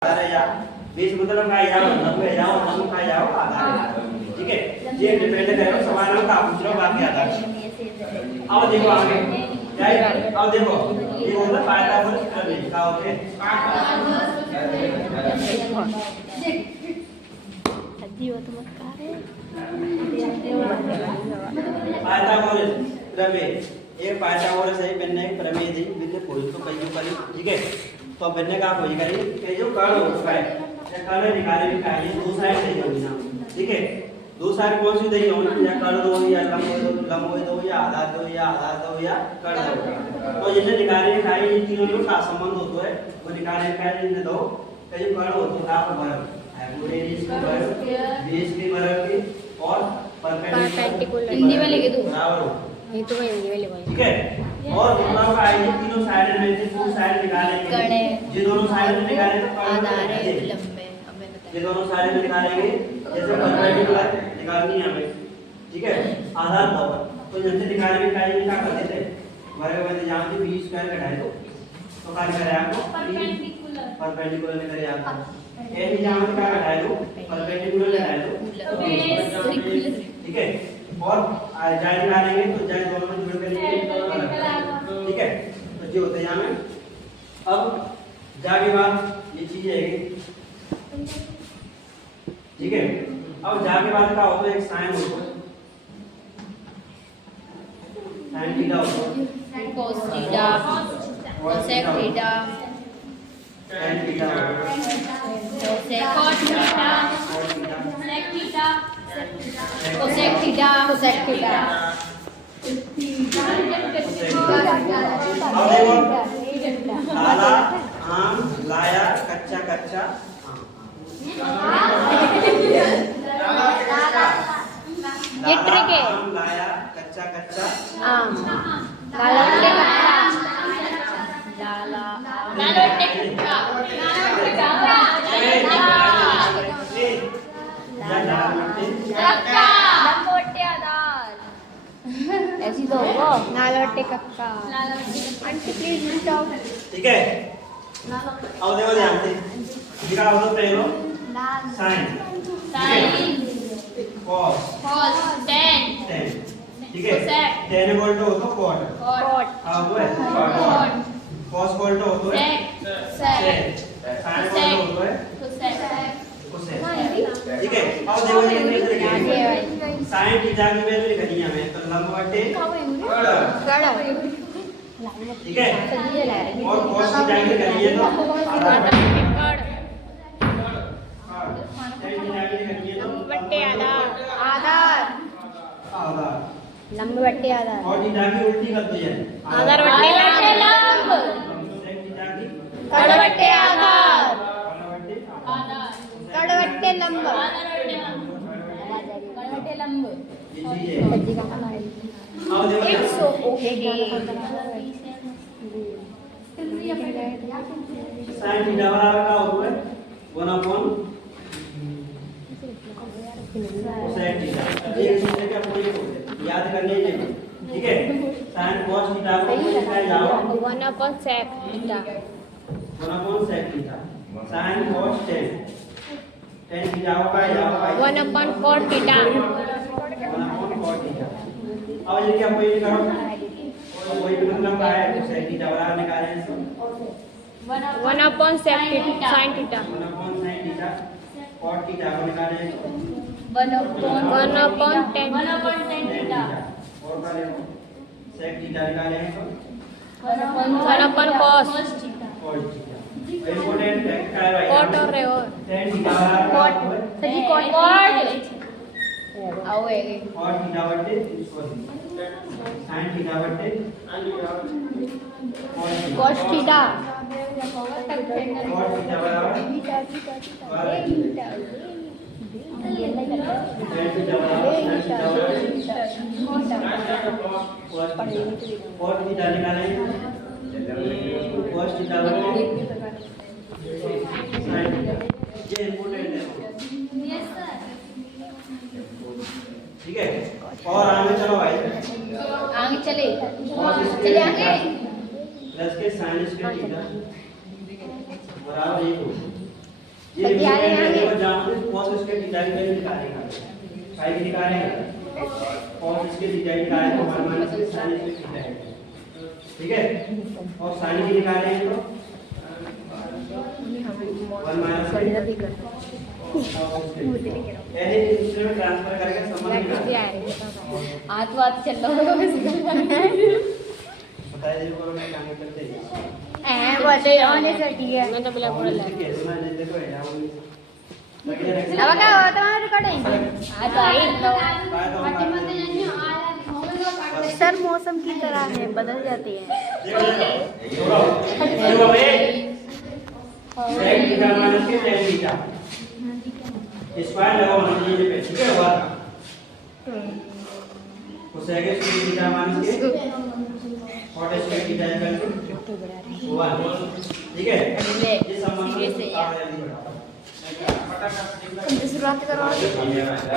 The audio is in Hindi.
बीस मतलब खाई जाओ, नब्बे जाओ, नब्बे खाई जाओ, आधा ठीक है। ये डिपेंड करेगा समानों का पूछ लो बाकी आधा। अब देखो आगे क्या है, अब देखो ये होगा पाइथागोरस प्रमेय का होते पाइथागोरस प्रमेय एक पाइथागोरस है बनने एक प्रमेय दी बिल्ले कोई तो कई करी ठीक है। तो बनने का कोई करी के जो कर्ण होता है या कर्ण निकाले भी चाहिए दो साइड से होगी ना ठीक है। दो साइड कौन सी दही होगी या कर्ण दो या लंब दो या आधार दो या कर्ण दो। तो जिन्हें निकाले भी चाहिए इन तीनों में का संबंध होता है वो निकाले भी चाहिए इन दो कई कर्ण होते हैं आप वर्ग पूरे इसके वर्ग बेस के वर्ग के और परपेंडिकुलर हिंदी में लिख दो बराबर नहीं तो मैं हिंदी में लिखूंगी ठीक है। और दोनों का आइए तीनों साइड में से दो साइड निकालेंगे ये दोनों साइड में निकालेंगे तो आधार है लंबे हमें ये दोनों साइड में निकालेंगे जैसे परपेंडिकुलर निकालनी है हमें ठीक है। आधार पावर तो जैसे निकालेंगे टाइम क्या कर देते वर्ग में यहां पे 20 स्क्वायर घटाए दो तो क्या करें आपको परपेंडिकुलर में करें आपको ये यहां पे क्या घटाए दो परपेंडिकुलर घटाए दो ठीक है। और जाए निकालेंगे तो जाए दोनों में जुड़ कर ठीक है। तो ये होते हैं यहाँ में अब जा के बाद ये चीज आएगी ठीक है। अब जा के बाद क्या होता है एक साइन होता है साइन थीटा होता है cos theta cosec theta tan theta cot theta cosec theta cosec theta अब देखो लाला आम लाया कच्चा कच्चा ये ट्रिक है आम लाया कच्चा कच्चा आम लाला ऐसी तो होगा नालोटे कक्का आंटी प्लीज स्टॉप ठीक है। अब देखो ध्यान से दिखा दो पहले साइन cos tan ठीक है। tan इक्वल टू होता cot हां वो है cos इक्वल टू होता है sec sin इक्वल टू होता है cosec ठीक है। अब देखो ये sin थीटा की वैल्यू लिखनी है हमें तो लंब बटे ठीक है। और cos थीटा की लिखनी है तो आधार tan थीटा की लिखनी है तो बट्टे आधार आधार आधार लंब बट्टे आधार और थीटा की उल्टी कर दी है आधार बट्टे लंब sec थीटा की कड़ बट्टे आधार कड़ कड़ बटे बट्टे लंब ये चीज है। अब देखो इट्स ओके sin थीटा बराबर का होता है 1/cosec थीटा ये चीज क्या पूरी याद करनी है ठीक है। sin cos थीटा को लिखा जाओ 1/sec theta 1/sec theta sin cos tan theta का जाओ 1/cot थीटा 1/cot थीटा। अब ये क्या कोई करो कोई मतलब का है cosec थीटा बराबर निकालें इसको 1/sec theta sin theta 1/sin theta cot theta को निकालें इसको 1/tan थीटा और का देखो sec थीटा निकालें इसको 1/cos cos theta important fact क्या है भाई cot और रे और tan थीटा बराबर सजी cot आओ है cot थीटा बटे सॉरी sin थीटा बटे cos थीटा cot थीटा बराबर tan थीटा cos थीटा निकालें cos थीटा बटे sin थीटा ये इंपॉर्टेंट है ठीक है। और आगे चलो भाई आगे चले चले आगे प्लस के sin स्क्वायर थीटा बराबर 1 हो ये देखो जहां कॉस इसके थीटा की वैल्यू निकालेगा फाई की निकालेगा और इसके थीटा की निकालेगा तो 1 माइनस sin इसके थीटा है ठीक है और sin की निकालेंगे तो 1 माइनस ऐसे दूसरे में ट्रांसफर करके संबंध निकालेंगे हाथ चल रहा बताइए करो मैं काम करते हैं बोलते ऑने सटी है मैं तो बिल्कुल बोल सुना जे देखो है अब क्या हो तुम्हारा रिकॉर्डिंग आ तो आई सर मौसम की तरह है बदल जाती है tan थीटा माइनस के tan थीटा स्क्वायर लगा होना चाहिए पे ठीक है हुआ तो सेक स्क्वायर थीटा माइनस के cot square theta equal to 1 ठीक है ये संबंध शुरुआत करो